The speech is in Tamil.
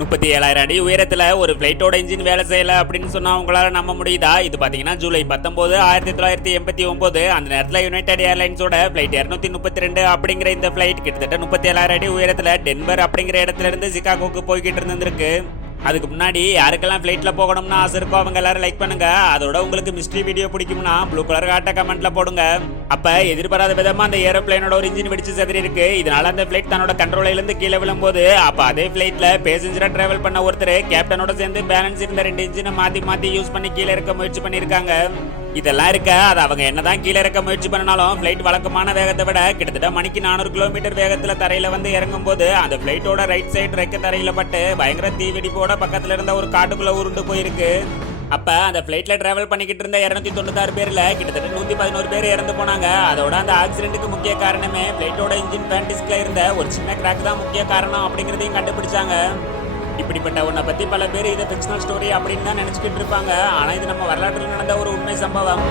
37,000 அடி உயரத்துல ஒரு பிளைட்டோட இன்ஜின் வேலை செய்யல அப்படின்னு சொன்னா உங்களால நம்ப முடியுதா? இது பாத்தீங்கன்னா ஜூலை 19, 1989 அந்த நேரத்துல யுனைடெட் ஏர்லைன்ஸோட பிளைட் 232 அப்படிங்கிற இந்த பிளைட் கிட்டத்தட்ட 37,000 அடி உயரத்துல டென்வர் அப்படிங்கிற இடத்துல இருந்து சிகாகோக்கு போய்கிட்டு இருந்திருக்கு. அதுக்கு முன்னாடி யாருக்கெல்லாம் ஃபிளைட்ல போகணும்னு ஆசை இருக்கோ அவங்க எல்லாரும் லைக் பண்ணுங்க. அதோட உங்களுக்கு மிஸ்ட்ரி வீடியோ பிடிக்கும்னா ப்ளூ கலர் காட்ட கமெண்ட்ல போடுங்க. அப்ப எதிர்பாராத விதமா அந்த ஏரோப்ளேனோட ஒரு இன்ஜின் வெடிச்சு செதறி இருக்கு. இதனால அந்த பிளைட் தன்னோட கண்ட்ரோல்ல இருந்து கீழே விழும்போது அப்ப அதே பிளைட்ல பேசஞ்சரா டிராவல் பண்ண ஒருத்தர் கேப்டனோட சேர்ந்து பேலன்ஸ் இருந்த 2 இன்ஜினை மாத்தி யூஸ் பண்ணி கீழே இருக்க முயற்சி பண்ணிருக்காங்க. இதெல்லாம் இருக்க அது அவங்க என்னதான் கீழே இறக்க முயற்சி பண்ணாலும் பிளைட் வழக்கமான வேகத்தை விட கிட்டத்தட்ட மணிக்கு 400 கிலோமீட்டர் வேகத்துல தரையில வந்து இறங்கும் போது அந்த பிளைட்டோட ரைட் சைடு ரெக்க தரையில பட்டு பயங்கர தீவெடிப்போட பக்கத்துல இருந்த ஒரு காட்டுக்குள்ள உருண்டு போயிருக்கு. அப்ப அந்த பிளைட்ல டிராவல் பண்ணிக்கிட்டு இருந்த 296 பேர்ல கிட்டத்தட்ட 111 பேர் இறந்து போனாங்க. அதோட அந்த ஆக்சிடென்ட்டுக்கு முக்கிய காரணமே பிளைட்டோட இன்ஜின் பேன் டிஸ்க்ல இருந்த ஒரு சின்ன கிராக் தான் முக்கிய காரணம் அப்படிங்கறதையும் கண்டுபிடிச்சாங்க. இப்படிப்பட்ட ஒன்றை பத்தி பல பேர் இதை ஃபிக்ஷனல் ஸ்டோரி அப்படின்னு தான் நினைச்சுக்கிட்டு இருப்பாங்க. ஆனா இது நம்ம வரலாற்றில் நடந்த ஒரு உண்மை சம்பவம்.